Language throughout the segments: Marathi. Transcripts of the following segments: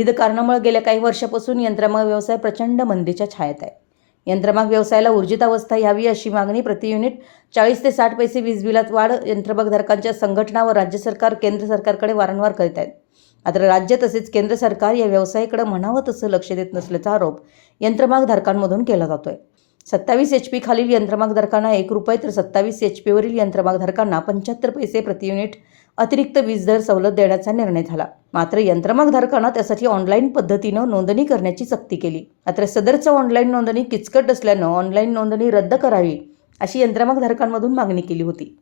विविध कारणामुळे गेल्या काही वर्षापासून यंत्रमाग व्यवसाय प्रचंड मंदीच्या छायेत आहे. यंत्रमाग व्यवसायाला ऊर्जित अवस्था यावी अशी मागणी प्रति युनिट चाळीस ते साठ पैसे वीज बिलात वाढ यंत्रमागधारकांच्या संघटना व राज्य सरकार केंद्र सरकारकडे वारंवार करीत आहेत. मात्र राज्य तसेच केंद्र सरकार या व्यवसायाकडे म्हणावं तसं लक्ष देत नसल्याचा आरोप यंत्रमागधारकांमधून केला जातोय. सत्तावीस एच पी खालील यंत्रमागधारकांना एक रुपये तर सत्तावीस एच पीवरील यंत्रमागधारकांना पंच्याहत्तर पैसे प्रति युनिट अतिरिक्त वीज दर सवलत देण्याचा निर्णय झाला. मात्र यंत्रमागधारकांना त्यासाठी ऑनलाईन पद्धतीनं नोंदणी करण्याची सक्ती केली. मात्र सदरचं ऑनलाईन नोंदणी किचकट असल्यानं ऑनलाईन नोंदणी रद्द करावी अशी यंत्रमागधारकांमधून मागणी केली होती.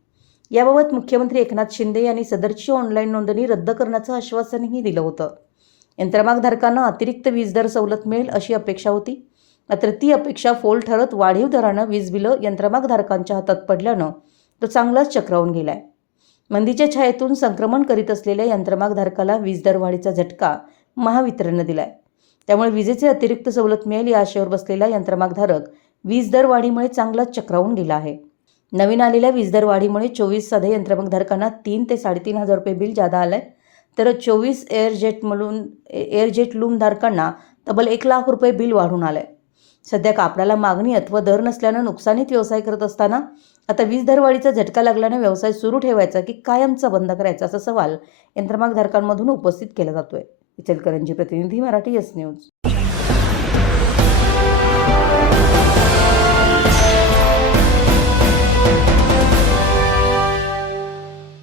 याबाबत मुख्यमंत्री एकनाथ शिंदे यांनी सदरची ऑनलाईन नोंदणी रद्द करण्याचं आश्वासनही दिलं होतं. यंत्रमागधारकांना अतिरिक्त वीज दर सवलत मिळेल अशी अपेक्षा होती. मात्र ती अपेक्षा फोल ठरत वाढीव दरानं वीज बिलं यंत्रमागधारकांच्या हातात पडल्यानं तो चांगलाच चक्रावून गेलाय. मंदीच्या छायेतून संक्रमण करीत असलेल्या यंत्रमागधारकाला वीज दरवाढीचा झटका महावितरणनं दिलाय. त्यामुळे विजेचे अतिरिक्त सवलत मिळेल या आशेवर बसलेला यंत्रमागधारक वीज दर वाढीमुळे चांगलाच चक्रावून गेला आहे. नवीन आलेल्या वीज दरवाढीमुळे चोवीस साधे यंत्रमागधारकांना तीन ते साडेतीन हजार रुपये बिल जादा आलंय. तर चोवीस एअरजेट मलून एअरजेट लूमधारकांना तब्बल एक लाख रुपये बिल वाढून आलंय. सध्या कापडाला मागणी अथवा दर नसल्यानं नुकसानीत व्यवसाय करत असताना आता वीज दरवाढीचा झटका लागल्यानं व्यवसाय सुरू ठेवायचा की कायमचा बंद करायचा असा सवाल यंत्रमागधारकांमधून उपस्थित केला जातोय. इचलकरंजी प्रतिनिधी मराठी एस न्यूज